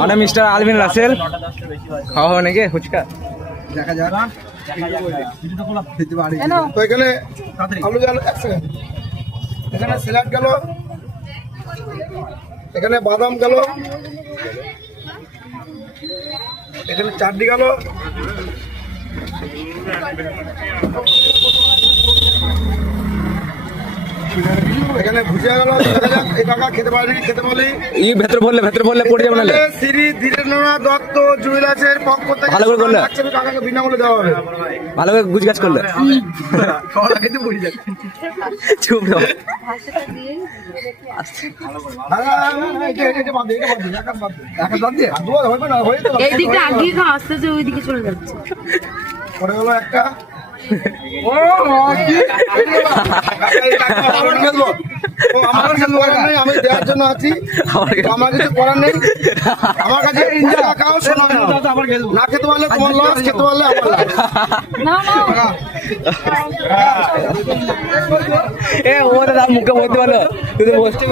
মানে mister Alvin Rasel খাওয়া হবে নাকি ফুচকা? দেখা যাক। তো এখানে আলু গেল, এক সেকেন্ড, এখানে স্যালাড গেল, এখানে বাদাম গেল, এখানে চাটনি গেল, এখানে ভুজিয়া গেল। এই কাকা খেতে পারি, খেতে বলি ভেতরে বললে পড়ে যাবে নাহলে। শ্রী ধীরেন্দ্রনাথ দত্ত জুয়েলার্সের পক্ষ থেকে ভালো করে করলে। কাকাকে বিনামূল্যে দেওয়া হবে। ভালো করে গুজগাছ করলে। চুপ রও। এই দিকটা আগে আস্তে আস্তে ওই দিকে চলে যাচ্ছে। পরে গেল একটা, আমি দেওয়ার জন্য আছি, আমার কিছু করার নেই। আমার কাছে না খেতে পারলে তোমার লস, খেতে পারলে আমার লস। ও দাদা মুখে বলতে পারলো তুই বসতে